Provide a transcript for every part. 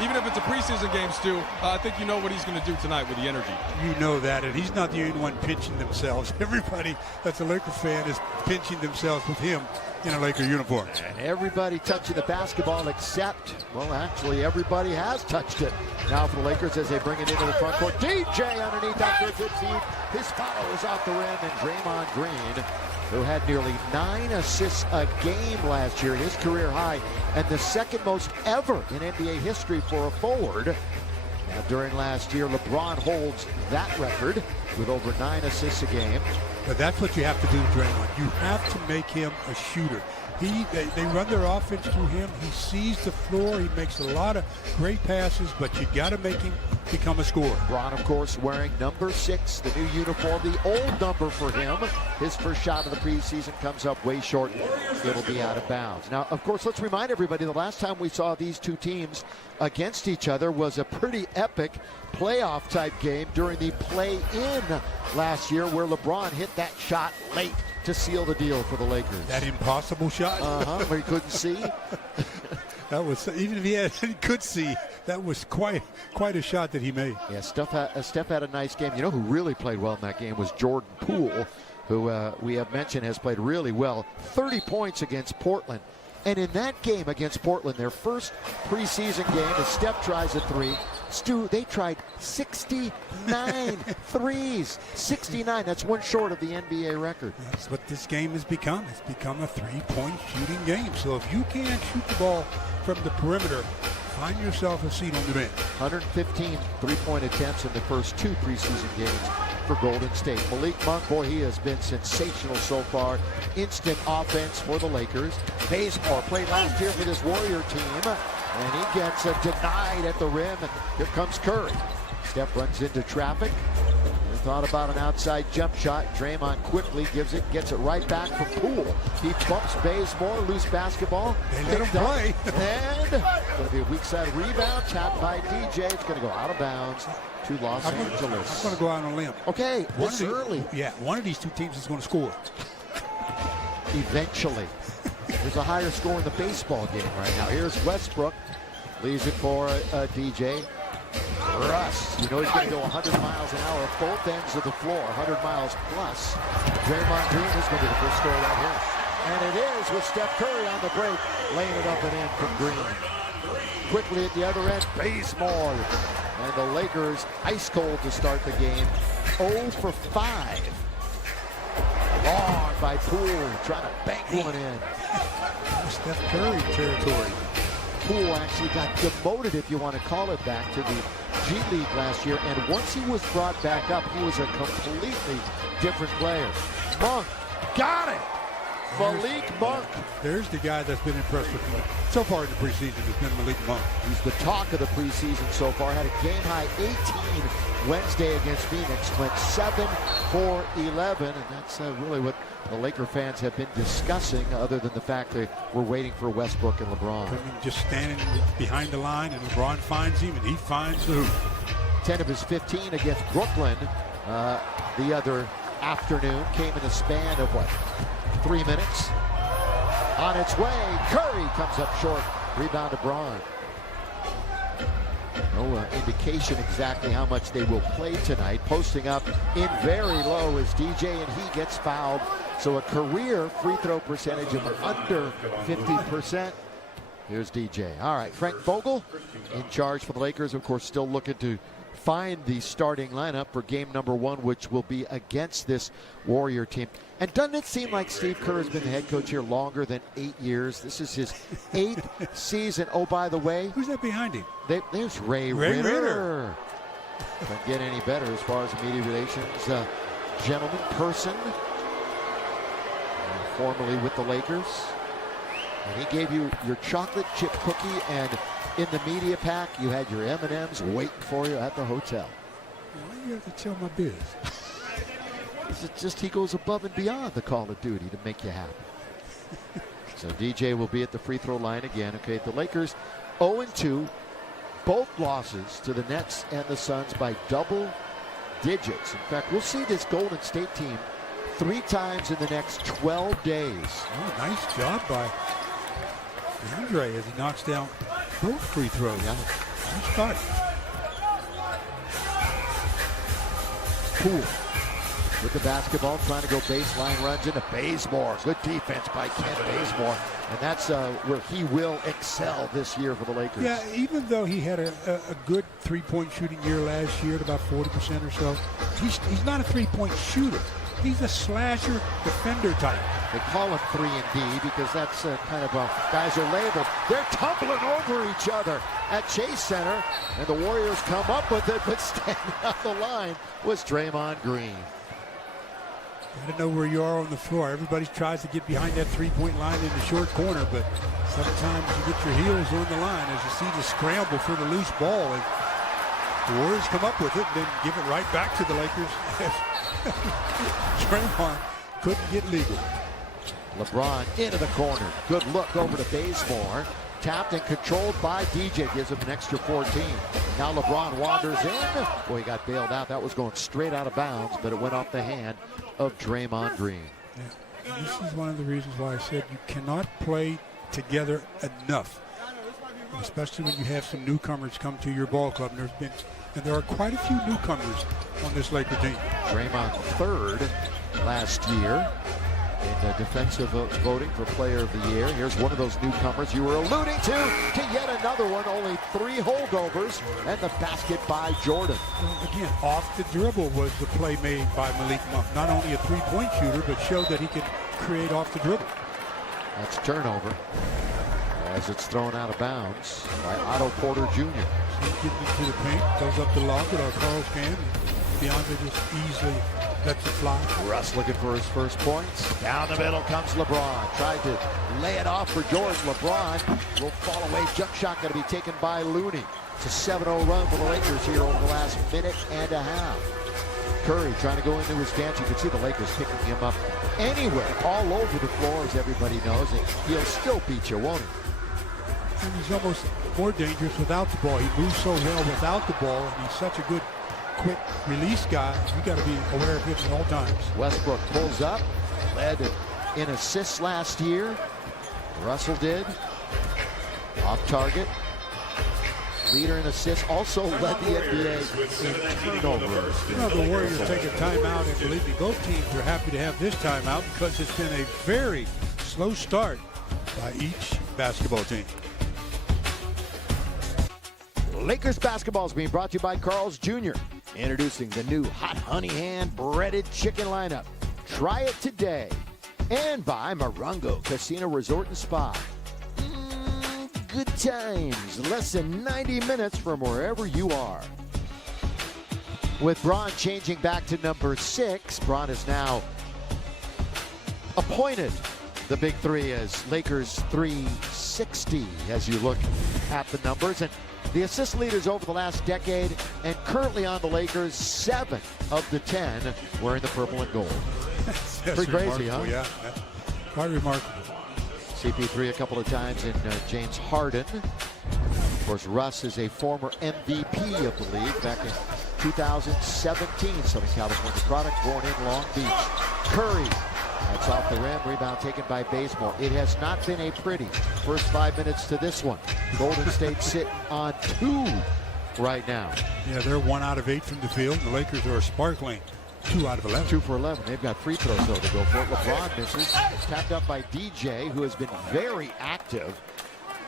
even if it's a preseason game, Stu, I think you know what he's going to do tonight with the energy. You know that, and he's not the only one pinching themselves. Everybody that's a Laker fan is pinching themselves with him in a Laker uniform. And everybody touching the basketball except, well, actually everybody has touched it. Now for the Lakers as they bring it into the front court. DJ underneath after a good feed. His foul is off the rim, and Draymond Green, who had nearly 9 assists a game last year, his career high, and the second most ever in NBA history for a forward. Now, during last year, LeBron holds that record with over 9 assists a game. But that's what you have to do, Draymond. You have to make him a shooter. They run their offense through him. He sees the floor. He makes a lot of great passes, but you got to make him become a scorer. Bron, of course, wearing number 6, the new uniform, the old number for him. His first shot of the preseason comes up way short. It'll be out of bounds. Now, of course, let's remind everybody the last time we saw these two teams against each other was a pretty epic playoff type game during the play-in last year, where LeBron hit that shot late to seal the deal for the Lakers. That impossible shot? Where he couldn't see. That was, even if he could see, that was quite a shot that he made. Yeah, Steph had a nice game. You know who really played well in that game was Jordan Poole, who we have mentioned has played really well. 30 points against Portland. And in that game against Portland, their first preseason game, as Steph tries a 3, Stu, they tried 69 threes. 69, that's one short of the NBA record. That's what this game has become. It's become a 3-point shooting game. So if you can't shoot the ball from the perimeter, find yourself a seat on the bench. 115 three-point attempts in the first 2 preseason games for Golden State. Malik Monk, boy, he has been sensational so far. Instant offense for the Lakers. Bazemore played last year for this Warrior team, and he gets denied at the rim. And here comes Curry. Steph runs into traffic. He thought about an outside jump shot. Draymond quickly gets it right back from Poole. He bumps Bazemore, loose basketball. They let him play. And going to be a weak side rebound, tapped by DJ. It's going to go out of bounds to Los Angeles. I'm going to go out on a limb. Okay, this early. Yeah, one of these two teams is going to score. Eventually. There's a higher score in the baseball game right now. Here's Westbrook. Leaves it for DJ. Russ, you know he's going to go 100 miles an hour at both ends of the floor, 100 miles plus. Draymond Green is going to be the first score right here. And it is with Steph Curry on the break, laying it up and in from Green. Quickly at the other end, Bazemore. And the Lakers ice cold to start the game. 0 for 5. Long by Poole, trying to bank one in. Steph Curry territory. Poole actually got demoted, if you want to call it, back to the G League last year. And once he was brought back up, he was a completely different player. Monk got it. Malik Monk. There's the guy that's been impressed with me so far in the preseason has been Malik Monk. He's the talk of the preseason so far. Had a game-high 18 Wednesday against Phoenix. Went 7 for 11. And that's really what the Laker fans have been discussing, other than the fact that we're waiting for Westbrook and LeBron. Just standing behind the line, and LeBron finds him, and he finds the hoop. 10 of his 15 against Brooklyn the other afternoon came in a span of, 3 minutes. On its way, Curry comes up short. Rebound to Bron. No indication exactly how much they will play tonight. Posting up in very low is DJ, and he gets fouled. So a career free throw percentage of under 50%. Here's DJ. All right, Frank Vogel in charge for the Lakers. Of course, still looking to find the starting lineup for game number 1, which will be against this Warrior team. And doesn't it seem like Steve Kerr has been the head coach here longer than 8 years? This is his 8th season. Oh, by the way, who's that behind him? There's Ray Ritter. Can't get any better as far as media relations. Gentleman, person, formerly with the Lakers. And he gave you your chocolate chip cookie, and in the media pack, you had your M&Ms waiting for you at the hotel. Why do you have to tell my biz? It's just he goes above and beyond the Call of Duty to make you happy. So DJ will be at the free throw line again. Okay, the Lakers 0-2, both losses to the Nets and the Suns by double digits. In fact, we'll see this Golden State team 3 times in the next 12 days. Oh, nice job by DeAndre as he knocks down both free throws. Yeah. Good start. Poole with the basketball, trying to go baseline, runs into Bazemore. Good defense by Kent Bazemore. And that's where he will excel this year for the Lakers. Yeah, even though he had a good three-point shooting year last year at about 40% or so, he's not a three-point shooter. He's a slasher defender type. They call him 3-and-D because that's kind of guys are labeled. They're tumbling over each other at Chase Center, and the Warriors come up with it, but standing on the line was Draymond Green. Got to know where you are on the floor. Everybody tries to get behind that three-point line in the short corner, but sometimes you get your heels on the line as you see the scramble for the loose ball. And the Warriors come up with it and then give it right back to the Lakers. Draymond couldn't get legal. LeBron into the corner. Good look over to Bazemore. Tapped and controlled by DJ. Gives him an extra 14. Now LeBron wanders in. Boy, he got bailed out. That was going straight out of bounds, but it went off the hand of Draymond Green. Yeah. This is one of the reasons why I said you cannot play together enough, especially when you have some newcomers come to your ball club. And there are quite a few newcomers on this Laker team. Draymond third last year in defensive voting for Player of the Year. Here's one of those newcomers you were alluding to yet another one. Only 3 holdovers and the basket by Jordan. Well, again, off the dribble was the play made by Malik Monk. Not only a three-point shooter, but showed that he could create off the dribble. That's turnover as it's thrown out of bounds by Otto Porter Jr. He's getting into the paint, goes up the lob with our Carlos can. DeAndre just easily lets it fly. Russ looking for his first points. Down the middle comes LeBron. Tried to lay it off for George. LeBron will fall away. Jump shot going to be taken by Looney. It's a 7-0 run for the Lakers here over the last minute and a half. Curry trying to go into his stance. You can see the Lakers picking him up anywhere, all over the floor, as everybody knows. And he'll still beat you, won't he? And he's almost more dangerous without the ball. He moves so well without the ball, and he's such a good quick release guy. You got to be aware of it at all times. Westbrook pulls up, led in assists last year. Russell did. Off target. Leader in assists, also led the NBA in turnovers. You know, the Warriors take a timeout, and believe me, both teams are happy to have this timeout because it's been a very slow start by each basketball team. Lakers basketball is being brought to you by Carl's Jr. Introducing the new Hot Honey Hand Breaded Chicken lineup. Try it today. And by Morongo Casino Resort and Spa. Good times. Less than 90 minutes from wherever you are. With Bron changing back to number 6, Bron is now appointed the big 3 as Lakers 360 as you look at the numbers. And the assist leaders over the last decade, and currently on the Lakers, 7 of the 10 wearing the purple and gold. That's pretty crazy, huh? Yeah, that's quite remarkable. CP3 a couple of times in James Harden. Of course, Russ is a former MVP of the league back in 2017. Southern California product, born in Long Beach. Curry, that's off the rim. Rebound taken by Bazemore. It has not been a pretty first 5 minutes to this one. Golden State sitting on 2 right now. Yeah, they're 1 out of 8 from the field. The Lakers are sparkling 2 out of 11. 2 for 11. They've got free throws though to go for it. LeBron misses. Tapped up by DJ, who has been very active.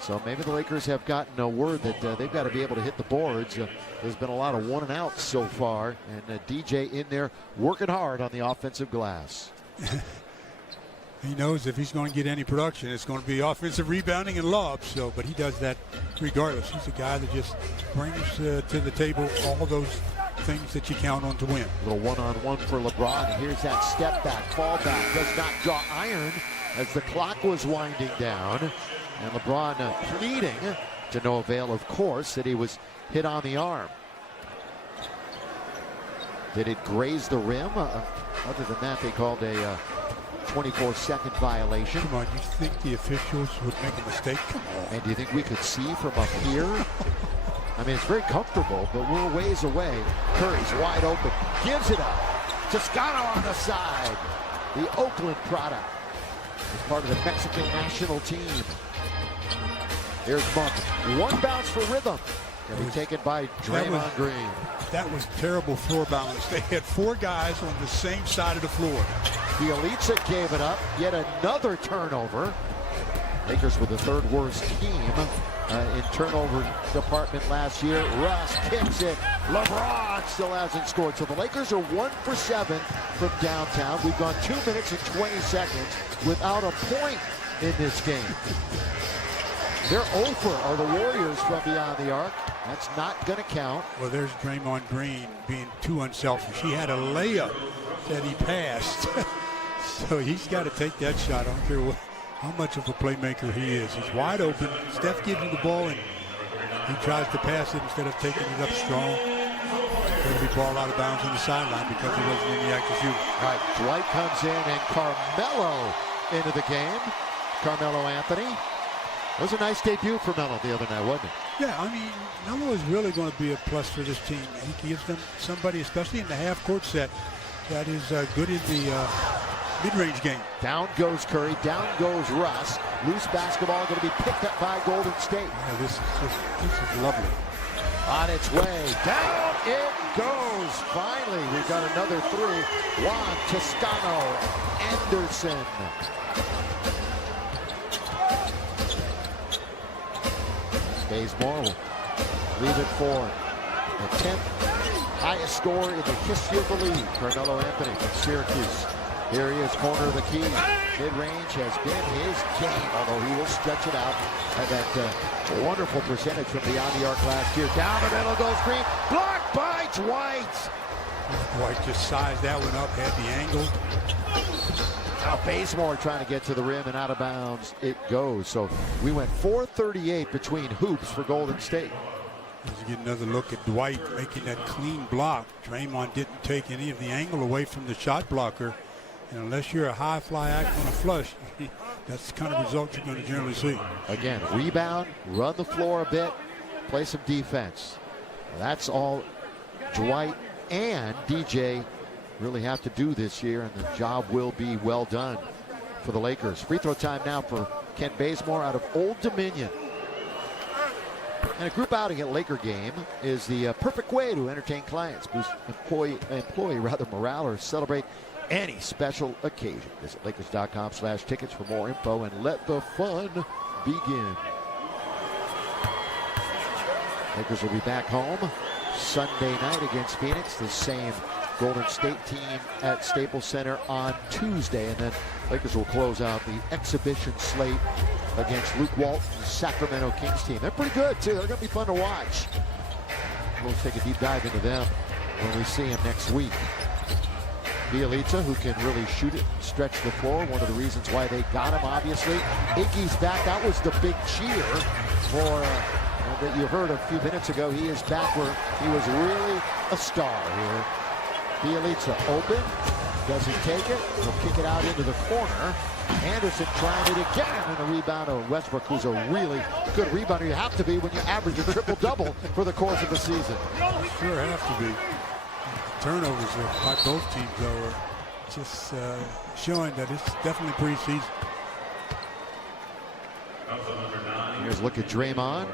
So maybe the Lakers have gotten a word that they've got to be able to hit the boards. There's been a lot of 1 and outs so far, and DJ in there working hard on the offensive glass. He knows if he's going to get any production, it's going to be offensive rebounding and lobs. So, but he does that regardless. He's a guy that just brings to the table all those things that you count on to win. A little one-on-one for LeBron. And here's that step back, fall back. Does not draw iron as the clock was winding down. And LeBron pleading to no avail, of course, that he was hit on the arm. Did it graze the rim? Other than that, they called a 24-second violation. Come on, you think the officials would make a mistake? Come on. And do you think we could see from up here? I mean, it's very comfortable, but we're a ways away. Curry's wide open, gives it up. Toscano on the side. The Oakland product is part of the Mexican national team. Here's Monk. 1 bounce for rhythm. Going to be taken by Draymond Green. That was terrible floor balance. They had 4 guys on the same side of the floor. Bjelica gave it up. Yet another turnover. Lakers were the 3rd worst team in turnover department last year. Russ kicks it. LeBron still hasn't scored. So the Lakers are 1 for 7 from downtown. We've gone 2 minutes and 20 seconds without a point in this game. They're over are the Warriors from beyond the arc. That's not going to count. Well, there's Draymond Green being too unselfish. He had a layup that he passed. So he's got to take that shot. I don't care how much of a playmaker he is. He's wide open. Steph gives him the ball, and he tries to pass it instead of taking it up strong. Going to be ball out of bounds on the sideline because he wasn't in the act of shooting. All right, Dwight comes in and Carmelo into the game. Carmelo Anthony. It was a nice debut for Melo the other night, wasn't it? Yeah, I mean, Melo is really going to be a plus for this team. He gives them somebody, especially in the half-court set, that is good in the mid-range game. Down goes Curry, down goes Russ. Loose basketball going to be picked up by Golden State. Yeah, this is lovely. On its way, down it goes. Finally, we've got another 3. Juan Toscano, Anderson. Bazemore will leave it for the 10th highest score in the history of the league. Carmelo Anthony from Syracuse. Here he is, corner of the key. Mid-range has been his game, although he will stretch it out. Had that wonderful percentage from beyond the arc last year. Down the middle goes Green. Blocked by Dwight. Dwight just sized that one up, had the angle. Now Bazemore trying to get to the rim and out of bounds. It goes. So we went 4:38 between hoops for Golden State. Let's get another look at Dwight making that clean block. Draymond didn't take any of the angle away from the shot blocker. And unless you're a high fly act on a flush, that's the kind of result you're going to generally see. Again, rebound, run the floor a bit, play some defense. That's all Dwight and DJ really have to do this year, and the job will be well done for the Lakers. Free throw time now for Kent Bazemore out of Old Dominion. And a group outing at Laker game is the perfect way to entertain clients, boost employee morale, or celebrate any special occasion. Visit Lakers.com/tickets for more info and let the fun begin. Lakers will be back home Sunday night against Phoenix. The same Golden State team at Staples Center on Tuesday, and then Lakers will close out the exhibition slate against Luke Walton's Sacramento Kings team. They're pretty good too. They're going to be fun to watch. We'll take a deep dive into them when we see them next week. Bjelica, who can really shoot it, stretch the floor. One of the reasons why they got him, obviously. Iggy's back. That was the big cheer for that you heard a few minutes ago. He is back where he was really a star here. Bjelica open. Does he take it? He'll kick it out into the corner. Anderson trying it again, and a rebound of Westbrook, who's a really good rebounder. You have to be when you average a triple-double for the course of the season. Sure have to be. Turnovers by both teams, though, are just showing that it's definitely preseason. Here's a look at Draymond.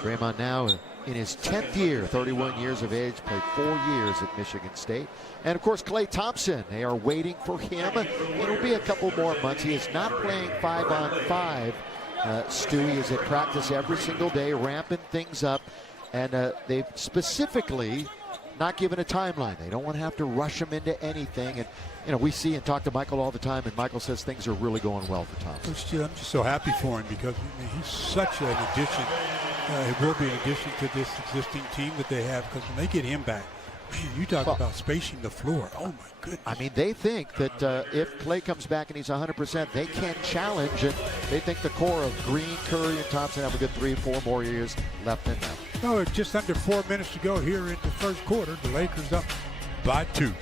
Draymond now in his 10th year, 31 years of age, played 4 years at Michigan State. And, of course, Klay Thompson. They are waiting for him. It'll be a couple more months. He is not playing 5-on-5. Stu, he is at practice every single day, ramping things up. And they've specifically not given a timeline. They don't want to have to rush him into anything. And, you know, we see and talk to Michael all the time, and Michael says things are really going well for Thompson. I'm just so happy for him because he's such an addition. It will be an addition to this existing team that they have, because when they get him back, man, you talk about spacing the floor. Oh, my goodness. I mean, they think that if Klay comes back and he's 100%, they can challenge, and they think the core of Green, Curry, and Thompson have a good 3-4 more years left in them. Oh, just under 4 minutes to go here in the first quarter. The Lakers up by 2.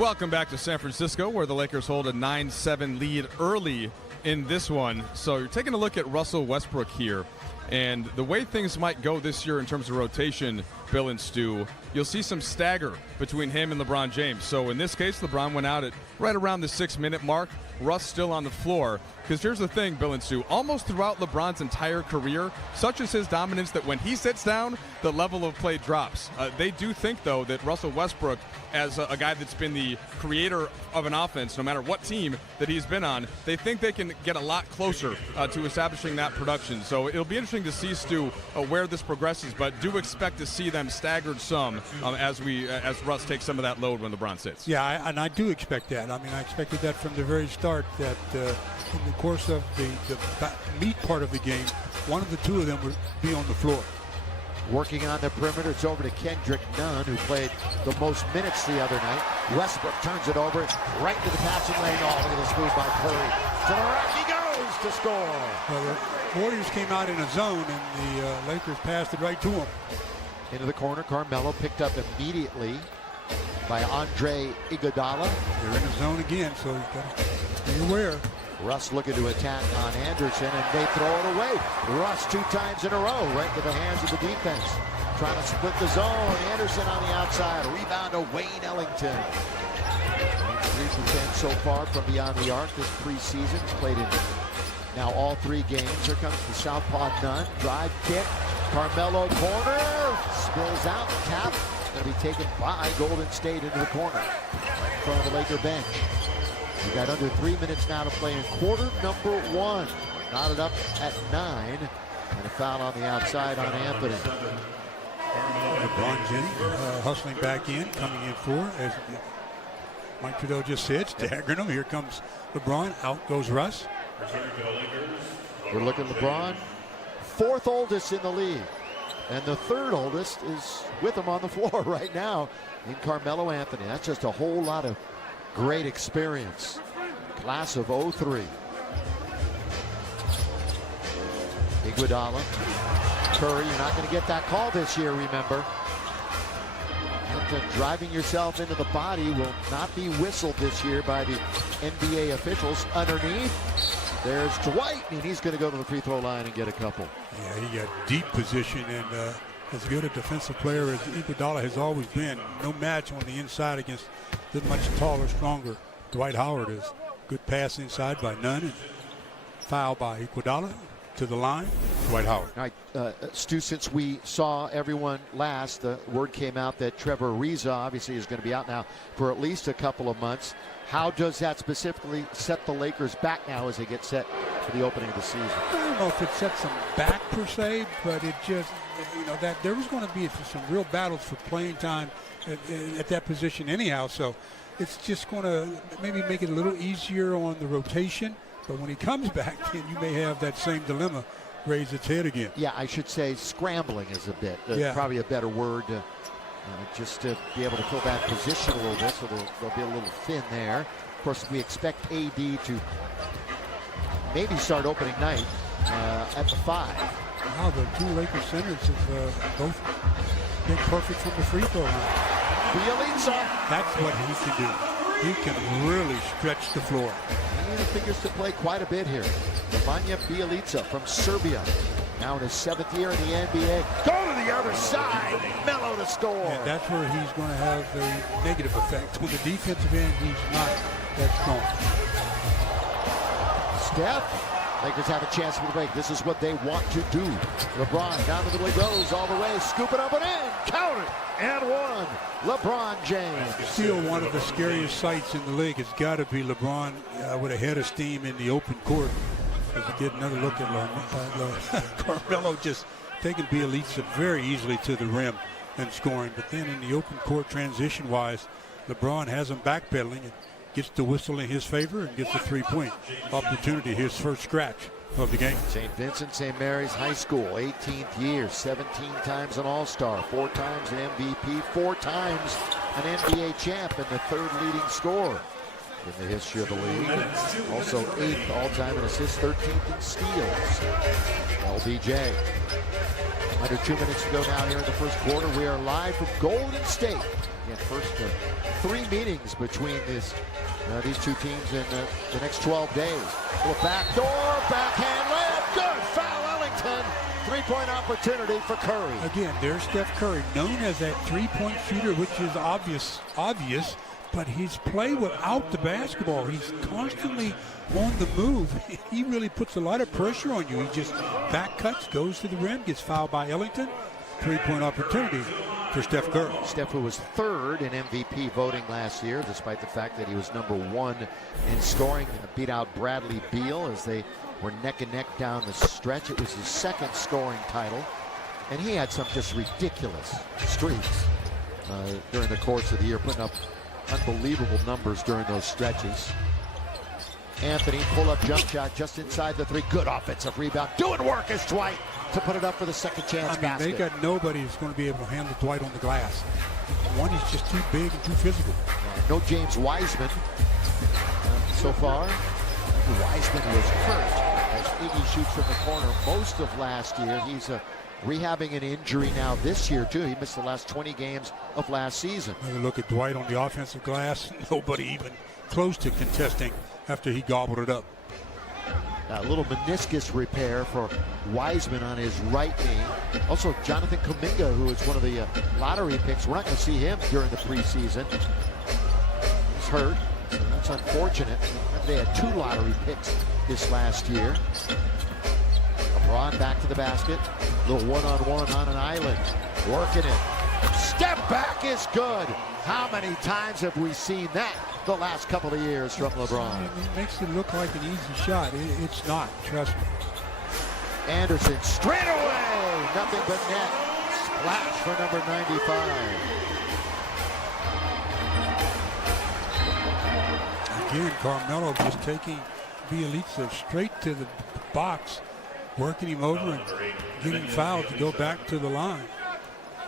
Welcome back to San Francisco, where the Lakers hold a 9-7 lead early in this one. So you're taking a look at Russell Westbrook here. And the way things might go this year in terms of rotation, Bill and Stu, you'll see some stagger between him and LeBron James. So in this case, LeBron went out at right around the 6-minute mark. Russ still on the floor. Because here's the thing, Bill and Stu, almost throughout LeBron's entire career, such is his dominance that when he sits down, the level of play drops. They do think, though, that Russell Westbrook, as a guy that's been the creator of an offense, no matter what team that he's been on, they think they can get a lot closer to establishing that production. So it'll be interesting to see, Stu, where this progresses, but do expect to see them staggered some as Russ takes some of that load when LeBron sits. Yeah, and I do expect that. I mean, I expected that from the very start, that in the course of the meat part of the game, one of the two of them would be on the floor. Working on the perimeter, it's over to Kendrick Nunn, who played the most minutes the other night. Westbrook turns it over right to the passing lane. Oh, look at this move by Curry. To the rack he goes to score. Well, the Warriors came out in a zone, and the Lakers passed it right to him. Into the corner, Carmelo picked up immediately by Andre Iguodala. They're in a zone again, so you've got to be aware. Russ looking to attack on Anderson, and they throw it away. Russ 2 times in a row, right to the hands of the defense. Trying to split the zone. Anderson on the outside. Rebound to Wayne Ellington. 3% so far from beyond the arc this preseason. He's played in now all 3 games. Here comes the southpaw Nunn. Drive kick. Carmelo corner. Spills out. Tap. Going to be taken by Golden State into the corner. In front of the Laker bench. We've got under 3 minutes now to play in quarter number 1. Knotted up at 9. And a foul on the outside on Anthony. LeBron James hustling back in, coming in for, as Mike Trudell just said, staggering him. Here comes LeBron. Out goes Russ. We're looking at LeBron, 4th oldest in the league. And the 3rd oldest is with him on the floor right now in Carmelo Anthony. That's just a whole lot of great experience. Class of 03. Iguodala. Curry, you're not going to get that call this year, remember. Driving yourself into the body will not be whistled this year by the NBA officials. Underneath, there's Dwight, and he's going to go to the free throw line and get a couple. Yeah, he got deep position, and as good a defensive player as Iguodala has always been, no match on the inside against the much taller, stronger Dwight Howard. Is good pass inside by Nunn, and foul by Iguodala. To the line, Dwight Howard. All right, Stu, since we saw everyone last, the word came out that Trevor Ariza obviously is going to be out now for at least a couple of months. How does that specifically set the Lakers back now as they get set for the opening of the season? I don't know if it sets them back per se, but it just, that there was going to be some real battles for playing time at that position anyhow. So it's just going to maybe make it a little easier on the rotation. But when he comes back, then you may have that same dilemma raise its head again. Yeah, I should say scrambling is a bit, probably a better word, just to be able to fill that position a little bit, so they'll be a little thin there. Of course, we expect AD to maybe start opening night at the 5. Wow, the 2 Lakers centers have both been perfect from the free throw line. Bjelica. That's what he can do. He can really stretch the floor. He figures to play quite a bit here. Nemanja Bjelica from Serbia. Now in his 7th year in the NBA. Go to the other side. Melo to score. And that's where he's going to have a negative effect. On the defensive end, he's not that strong. Steph. Lakers have a chance for the break. This is what they want to do. LeBron down the middle he goes all the way. Scoop it up and in. Count it. And 1. LeBron James. Still one of the scariest sights in the league. It's got to be LeBron with a head of steam in the open court. As we get another look at Carmelo just taking Bjelica very easily to the rim and scoring. But then in the open court transition-wise, LeBron has him backpedaling and gets the whistle in his favor and gets a 3-point opportunity, his first scratch of the game. St. Vincent St. Mary's High School, 18th year, 17 times an All-Star, 4 times an MVP, 4 times an NBA champ, and the 3rd leading scorer in the history of the league. Also 8th all-time in assists, 13th in steals. LBJ. Under 2 minutes to go now here in the first quarter. We are live from Golden State. Again, first 3 meetings between these 2 teams in the next 12 days. Little backdoor, backhand layup, good. Foul Ellington. three-point opportunity for Curry. Again, there's Steph Curry, known as that three-point shooter, which is obvious, but his play without the basketball, he's constantly on the move. He really puts a lot of pressure on you. He just back cuts, goes to the rim, gets fouled by Ellington. Three-point opportunity for Steph Curry. Steph, who was third in MVP voting last year, despite the fact that he was #1 in scoring, and beat out Bradley Beal as they were neck and neck down the stretch. It was his second scoring title, and he had some just ridiculous streaks during the course of the year, putting up unbelievable numbers during those stretches. Anthony, pull-up jump shot just inside the three. Good offensive rebound. Doing work is Dwight to put it up for the second chance basket. They got nobody who's going to be able to handle Dwight on the glass. One is just too big and too physical. No James Wiseman so far. Wiseman was hurt as Iggy shoots from the corner most of last year. He's rehabbing an injury now this year, too. He missed the last 20 games of last season. Another look at Dwight on the offensive glass. Nobody even close to contesting after he gobbled it up. A little meniscus repair for Wiseman on his right knee. Also, Jonathan Kuminga, who is one of the lottery picks. We're not going to see him during the preseason. He's hurt. So that's unfortunate. They had 2 lottery picks this last year. LeBron back to the basket. Little one-on-one on an island. Working it. Step back is good. How many times have we seen that the last couple of years from LeBron? It makes it look like an easy shot. It's not, trust me. Anderson straight away. Nothing but net. Splash for number 95. Again, Carmelo just taking Bjelica straight to the box, working him over and getting fouled to go back to the line.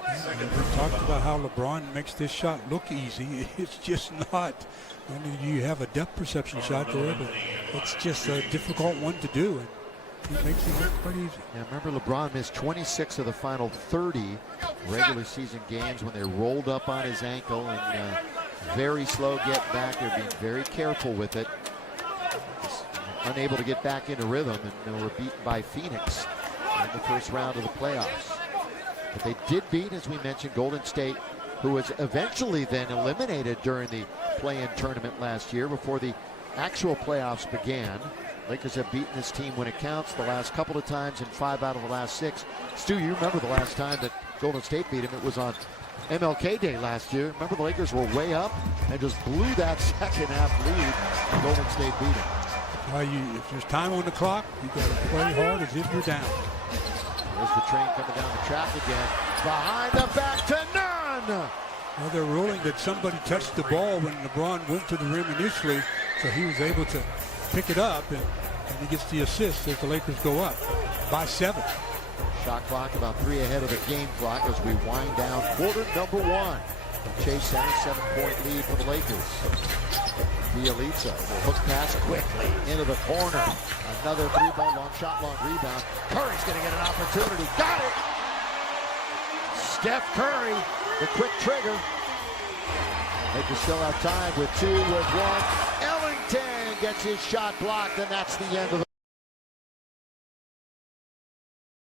And we talked about how LeBron makes this shot look easy. It's just not. I mean, you have a depth perception shot there, but it's just a difficult one to do. And he makes it look quite easy. Yeah, remember LeBron missed 26 of the final 30 regular season games when they rolled up on his ankle, and very slow get back. They're being very careful with it. Just unable to get back into rhythm, and they were beaten by Phoenix in the first round of the playoffs. But they did beat, as we mentioned, Golden State, who was eventually then eliminated during the play-in tournament last year before the actual playoffs began. Lakers have beaten this team when it counts the last couple of times, and 5 out of the last 6. Stu, you remember the last time that Golden State beat him? It was on MLK Day last year. Remember, the Lakers were way up and just blew that second half lead, and Golden State beat him. If there's time on the clock, you got to play hard as if you're down. There's the train coming down the track again. Behind the back to none. Well, they're ruling that somebody touched the ball when LeBron went to the rim initially, so he was able to pick it up, and he gets the assist as the Lakers go up by 7. Shot clock about 3 ahead of the game clock as we wind down quarter number 1. Chase Center, 7-point lead for the Lakers. Bjelica will hook pass quickly into the corner. Another 3-ball long shot, long rebound. Curry's going to get an opportunity. Got it! Steph Curry, the quick trigger. Lakers still have time with 2, with 1. Ellington gets his shot blocked, and that's the end of the